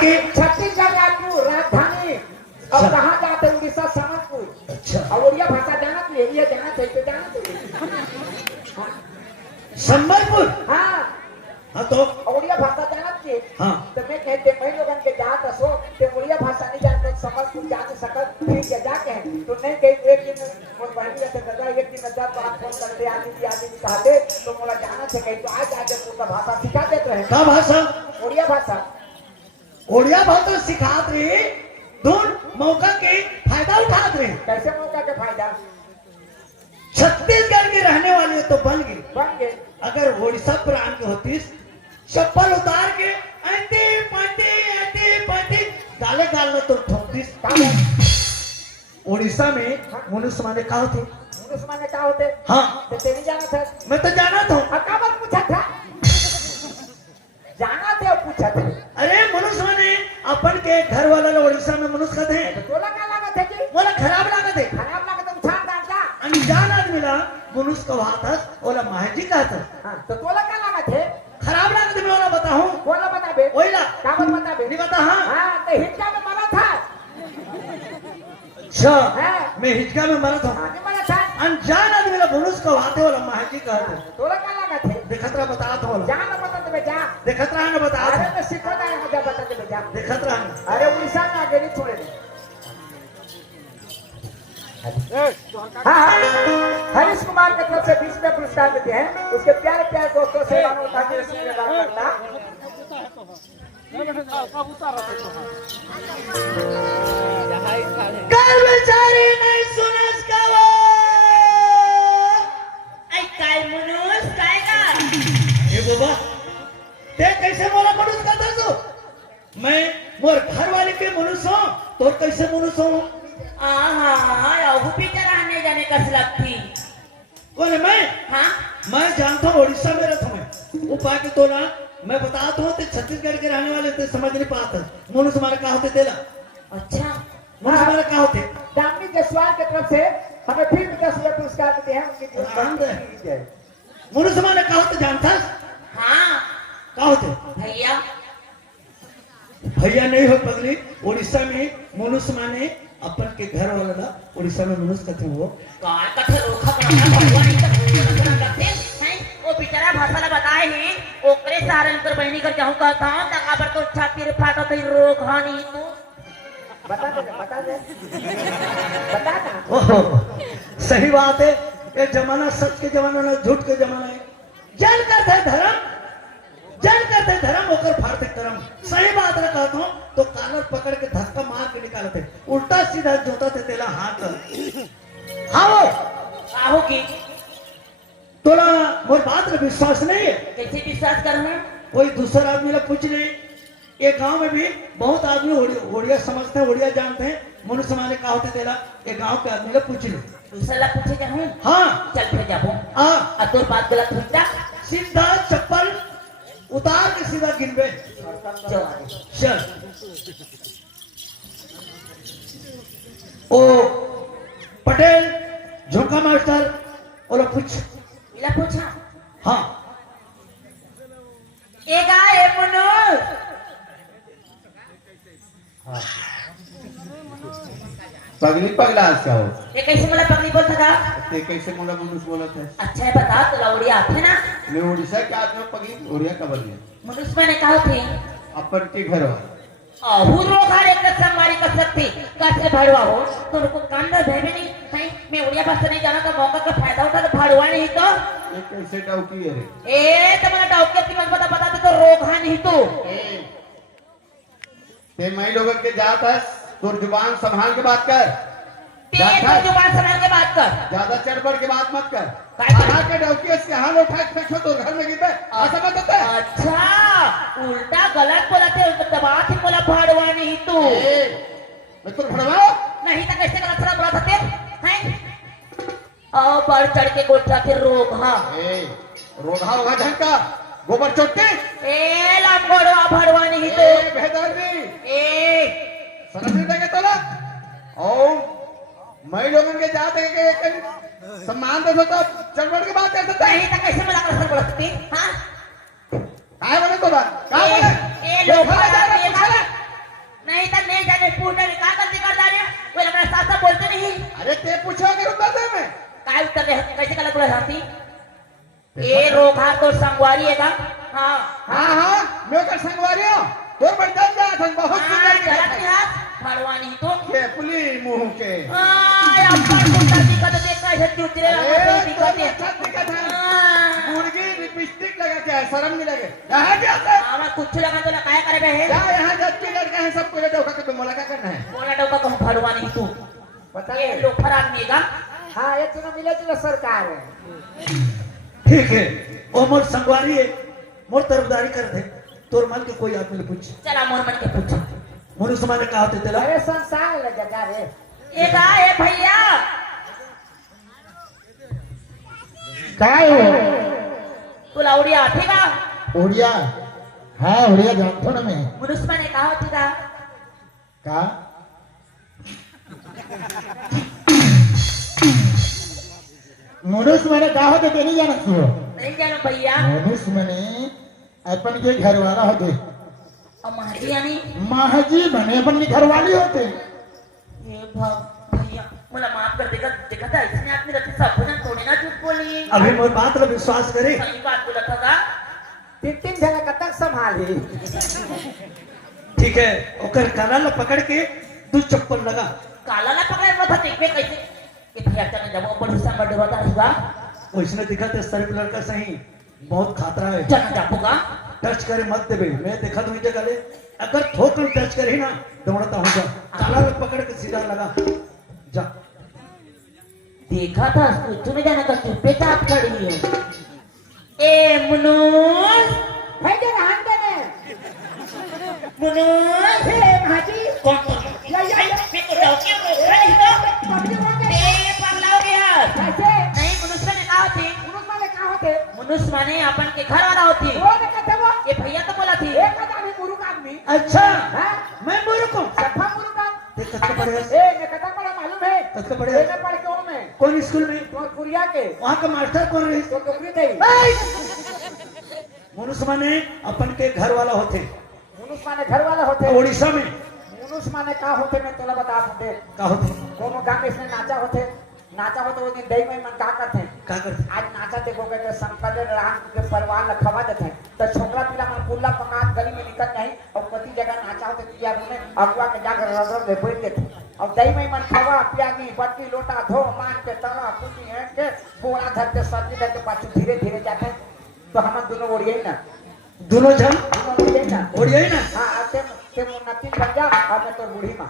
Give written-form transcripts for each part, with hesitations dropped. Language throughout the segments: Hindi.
के छत्तीसगढ़ राजपुर राजधानी। अब कहाँ जाते उड़ीसा समझपुर। अच्छा और उड़िया भाषा जाना तो ये जाना चाहिए तो जाना चाहिए। संबलपुर। हाँ हाँ तो उड़िया भाषा जाना चाहिए। हाँ तो मैं कहते मैं लोगन के जात असो ते उड़िया भाषा नहीं जानते समझपुर जाने सकत ठीक है जाके तो नहीं कहीं एक दिन मोर बहनी जैसे दादा एक दिन दादा तो आप फोन करते आदमी कहते तो मोला जाना से कहीं तो आज आके पूरा भाषा सिखा देते हैं। का भाषा? उड़िया भाषा। उड़िया भाषा सिखात रहे दोन मौका के फायदा उठात रहे। कैसे मौका के फायदा? छत्तीसगढ़ के रहने वाले तो बन गए। अगर उड़ीसा प्रांत के होतीस चप्पल उतार के अंते पंते गाले गाल तो ठोकतीस। उड़ीसा में मनुष्य माने का होते? मनुष्य माने का होते? हाँ तो तेरी जाना था। मैं तो जाना था। का बात पूछा था? जाना थे और पूछा थे। अरे मनुष्य माने अपन के घर वाला उड़ीसा में मनुष्य कहते हैं। तो तोला क्या लागत है जी? बोला खराब लागत है। खराब लागत है उछाल डालता। अनजान आदमी ला मनुष्य को हाथ बोला महाजी कहता। हाँ तो तोला क्या लागत है? खराब लागत में वाला बताऊं। बोला बता बे। वही ला क्या बात बता बे? नहीं बता। हाँ हाँ तो हिंसा में मरा था। अच्छा हाँ। मैं हिचका में मरा था। हाँ नहीं मरा था। अनजान आदमी ला मनुष्य को हाथ बोला महाजी कहता। तोला क्या लागत है? देखत रहा बता था बोला। जा ना बता दे जा। देखत रहा ना बता अरे था। तो सिखा दे मुझे बता दे जा। देखत रहा। अरे उड़ीसा में आगे नहीं छोड़े। हाँ हरीश कुमार की तरफ से 20 रुपये पुरस्कार देते हैं। उसके प्यारे प्यारे दोस्तों से मानवता के विषय में बात करना। कल बेचारी नहीं सुनस का वो आई काय मनुष्य काय का ये बाबा ते कैसे मोला मनुष्य कहता तू? मैं मोर घर वाले के मनुष्य हूँ तो कैसे मनुष्य हूँ? आहा अहू बेचारा आने जाने कसला थी। कौन है मैं? हाँ मैं जानता हूँ उड़ीसा में रहता हूँ। वो पाके तो ना मैं बताता हूँ ते छत्तीसगढ़ के रहने वाले ते समझ नहीं पाते मनुष्य हमारे कहा होते तेला। अच्छा मनुष्य हमारे कहा होते? दामिनी जायसवाल की तरफ से हमें फिर 10 रुपये पुरस्कार देते हैं। उनकी आनंद है। मनुष्य हमारे कहा होते जानता? हाँ कहा होते? भैया भैया नहीं हो पगली। उड़ीसा में मनुष्य माने अपन के घर वाला ला उड़ीसा में मनुष्य कहते वो काय कथे रोखा करना भगवान ही रखते हैं। वो बेचारा भाषा ला बताए हैं ओकरे सहारे अंतर बहनी कर चाहूं कहता हूं तका पर तो छाती रे फाटो तो रोग हानि तो बता दे बता ना। ओहो सही बात है। ये जमाना सच के जमाना ना झूठ के जमाना है। जन करते है धर्म जन करते है धर्म होकर फाड़ते धर्म। सही बात ना कहता हूँ तो कालर पकड़ के धक्का मार के निकालते उल्टा सीधा जोता थे तेला हाथ। हाँ वो आहो की तोला मोर बात में विश्वास नहीं है? कैसे विश्वास करना? कोई दूसरा आदमी ला पूछ नहीं। ये गांव में भी बहुत आदमी उड़िया समझते हैं उड़िया जानते हैं। मनुष्य माने कहा होते तेरा ये गांव के आदमी ला पूछ लो। दूसरा ला पूछे जाऊं? हाँ चल फिर जाबो। हाँ तोर बात गलत हुई सीधा चप्पल उतार के सीधा गिनबे। चल ओ पटेल झुमका मास्टर और पूछ इला पूछा। हाँ ए गाय मनुष्य पगली पगला क्या हो? ये कैसे मला पगली बोल सका? ते कैसे मोला मनुष्य बोलत है? अच्छा है बता तो लौड़ी आथे ना मैं उड़ीसा के आदमी पगली उड़िया का बन गया मनुष्य मैंने कहा थे अपन के घर वाला अहू रोगार एक संमारी कर सकती कैसे भड़वा हो तो उनको काम ना भेबे नहीं मैं उड़िया भाषा नहीं जाना तो मौका का फायदा उठा तो भड़वा नहीं तो ये कैसे डाउटी है रे? ए तुम्हारा डाउके की मत बता तो रोगा नहीं तो ते मैं लोगन के जात है तोर जुबान संभाल के बात कर। तेरे जुबान संभाल के बात कर। ज्यादा चढ़ बढ़ के बात मत कर। काय कर? आहा के डाउटी इसके हाल उठा के फेंको तो घर में गिरबे ऐसा मत होता है। अच्छा उल्टा गलत बोला थे दबा थे बोला भड़वा नहीं तो मैं तो भड़वा नहीं तो कैसे गलत सलाह बोला थे हैं और बढ़ चढ़ के गोठा के रोगा रोधा होगा झंका गोबर चोटते ए लंगोड़वा भड़वा नहीं तो बेहतर भी ए समझ नहीं देंगे तोला और मैं लोगों के जाते के सम्मान दे तो चढ़ के बात कर सकता है। नहीं तो कैसे मला कर बोला थे हां काय बोले तो बात का बोले ए लोग संगवारी है का हाँ हाँ हाँ मैं कर संगवारी हूँ तो बढ़ जा बहुत हाँ सुंदर चला की हाथ भड़वानी तो के पुली मुंह के आय अब्बर कुत्ता दिखत देखा है चुचरे अरे दिखत है सब दिक्कत है हाँ मुर्गी लिपस्टिक लगा के है शर्म नहीं लगे यहाँ क्या आवा कुछ लगा तो लगाया करे बे है क्या यहाँ जब लड़का है सब कुछ देखा के मोला क्या करना है बोला डोका कहूं भड़वानी तू पता ये है लोफर आदमी का हाँ ये चुनाव मिले चुनाव सरकार है ठीक है ओ मोर संगवारी है मोर तरफदारी कर दे तोर मन के कोई आदमी ले पूछ चला मोर मन के पूछ मनुष्य माने का होते तेला अरे संसार लग जा रे ये का है भैया काय हो तू लाउडी आठी का उड़िया हाँ उड़िया जानतो ना मैं मनुष्य माने का होती का का मनुष्य मैंने कहा होते ते नहीं जाना तू नहीं जानो भैया मनुष्य मैंने अपन के घर वाला होते और महजी यानी महाजी बने अपन के घर वाली होते ये भैया मुला माफ कर देगा देखा था इसने आदमी रखी सब भजन थोड़ी ना झूठ बोली अभी मोर बात ला विश्वास करे सही बात बोला था का तीन जगह कब तक संभाली ठीक है ओकर काना ला पकड़ के दू चप्पल लगा काला ना पकड़े वो था देख कैसे कि भैया चने जब ऊपर हिस्सा में डरता हुआ उसने दिखा थे शरीफ लड़का सही बहुत खतरा है चना जापूगा टच करे मत देबे मैं देखा तुम जगह ले अगर ठोकर टच करे ना दौड़ता हो जा काला ला पकड़ के सीधा लगा जा देखा था तूने जाना का चुप्पे चाप खड़ी है ए मुनूस भाई जो रहन दे ने मुनूस हे महाजी कौन या मैं तो डॉक्टर को नहीं तो पकड़ी हो गए ए पगलाओ गया कैसे नहीं मनुष्य ने कहा थी पुरुष माने कहाँ होते मनुष्य माने अपन के घर वाला होती वो ने कहते वो ये भैया तो बोला थी एक आदमी मुरुक आदमी अच्छा हाँ मैं मूर्ख हूँ सफा मुरुक आदमी देख कब पड़ेगा ए मैं कहता बड़ा मालूम है कब पड़ेगा मैं पढ़ के और में कौन स्कूल में तो कुरिया के वहाँ का मास्टर कौन रही तो टोकरी थे मनुष्य माने अपन के घर वाला होते मुनुष माने घर वाला होते उड़ीसा में मुनुष माने का होते मैं तोला बता होते का होते कोनो गांव में इसने नाचा होते वो दिन दही में मन का करते हैं का करते आज नाचा देखो गए तो संकल राम के परिवार लखवा देते हैं तो छोकरा पिला मन पुल्ला पकात गली में निकल नहीं और कति जगह नाचा होते तिया में अगुआ के जाकर रगड़ में बैठ देते और दही में मन खवा प्यागी बट्टी लोटा धो मान के तला कुटी है के बोरा धर के सब्जी धर के पाछू धीरे धीरे जाते हैं तो हम दोनों ओढ़िए ना दोनों जन दोनों ओढ़िए ना ओढ़िए ना हाँ ते नती बन जा और मैं तो बूढ़ी माँ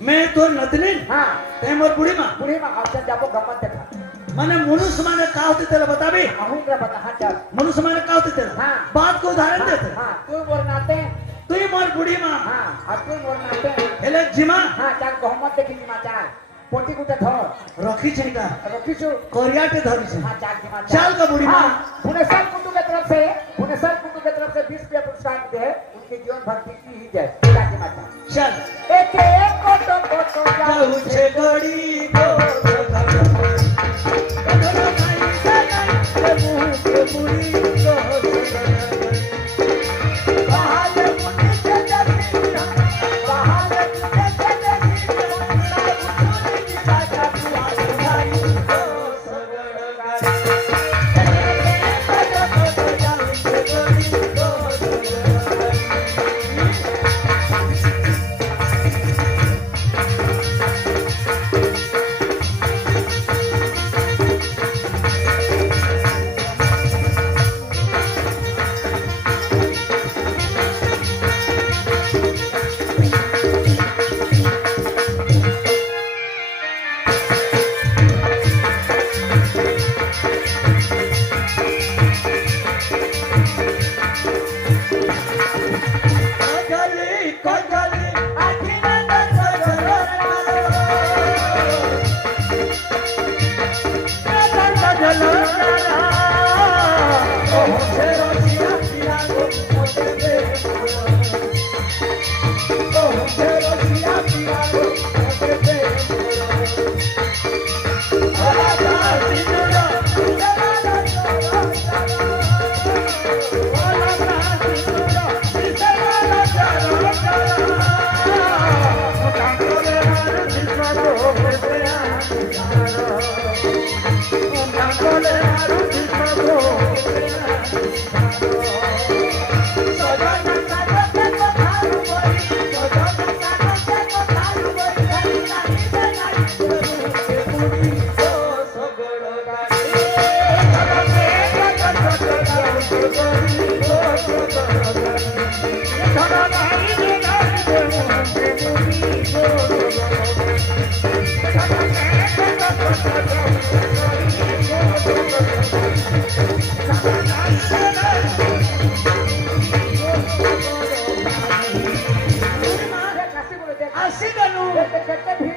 मैं तो नतनी हाँ ते मोर बुढ़ी माँ बूढ़ी माँ और चल जाबो गमत देखा माने मनुष्य माने का होते तेरा बता भी आहू के बता हाँ चल मनुष्य माने का होते तेरा हाँ। बात को उदाहरण देते हाँ तू मोर नाते तू ही मोर बुढ़ी माँ हाँ और तू मोर नाते हेले जिमा हाँ चल गहमत देखी समाचार पोटी कुटे धर रखी छै का रखीछु कोरिया के धरी छै हाँ चल समाचार चल का बुढ़ी माँ भुवनेश्वर कुंडू के तरफ से 20 रुपया पुरस्कार दे उनके जीवन भक्ति की ही जाए पूरा समाचार चल एक कोटो जाऊ छे बड़ी को Thank you. हसी गनु कहते भी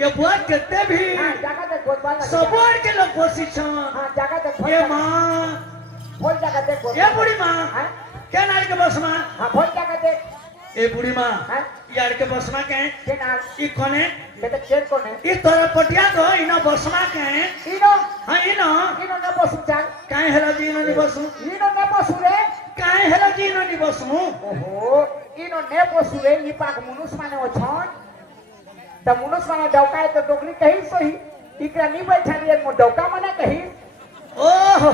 ये बुआ कहते भी हाँ जगह तक गोदबाल सबोर के लोग कोशिश छन हाँ जगह तक ये माँ फुल जगह तक ये बूढ़ी माँ हाँ क्या नाल के बस माँ हाँ फुल जगह तक ये बूढ़ी माँ हाँ यार के बस माँ के के नाल ई कोने कहते चेन कौन है ई तोरा पटिया को इना बस माँ के इनो हाँ इनो इनो न बसु चाल काहे हेला जी इनो नि बसु इनो न बसु रे काहे हेला जी इनो नि बसु ओहो इनो ने बसु रे ई पाक मनुष्य माने ओछन त मनुष्य माने डौका है तो डोगरी कही सही इकरा नी बैठा रे मो डौका माने कही ओह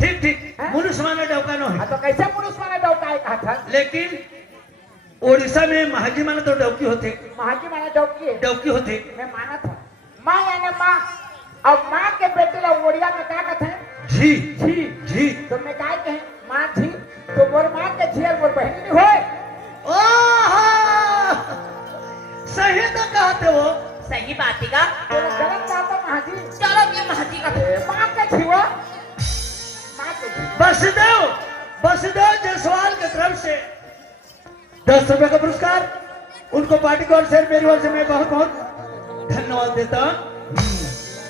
ठीक ठीक हाँ? मनुष्य माने डौका न हाँ है तो कैसे मनुष्य माने डौका है कहा था लेकिन ओडिशा में महाजी माने तो डौकी होते महाजी माने डौकी है डौकी होते मैं माना था माँ यानी माँ अब माँ के बेटे लोग ओडिया में क्या कहते हैं जी झी जी तो मैं क्या कहें माँ झी तो मोर माँ के झी और मोर बहनी नहीं होए ओह सही तो कहते हो सही बात है का तो गलत कहता महाजी चलो ये महती का माँ के झी हुआ माँ के झी बसदेव जायसवाल की तरफ से 10 रुपए का पुरस्कार उनको पार्टी की ओर से मेरी ओर से मैं बहुत बहुत धन्यवाद देता हूं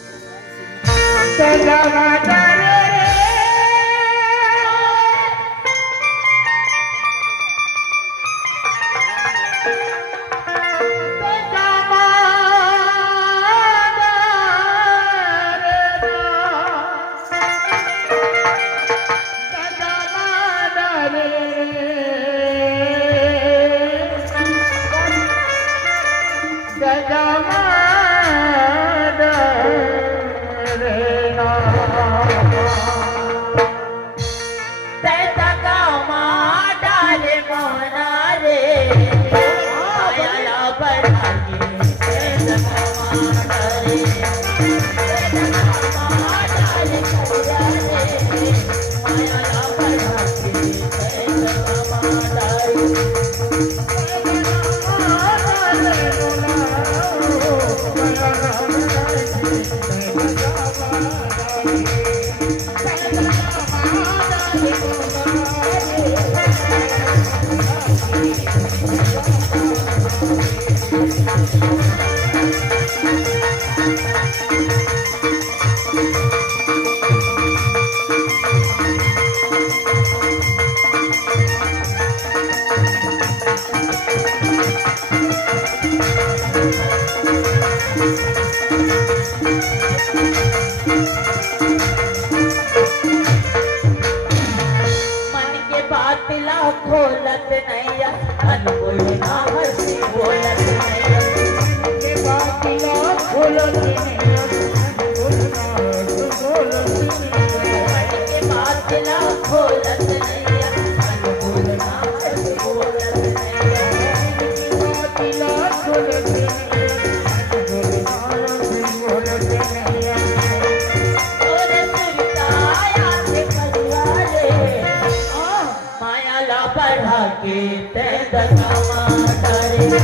मन के बात ला खोलत नैया अनमोल ना हंसी बोलत नैया के बात ला खोलत नैया मन के बात ला खोलत नैया अनमोल ना हंसी बोलत नैया बात ला खोलत ओरे सुरताया से करुआले माया ला बढ़ा के ते दगामा डरे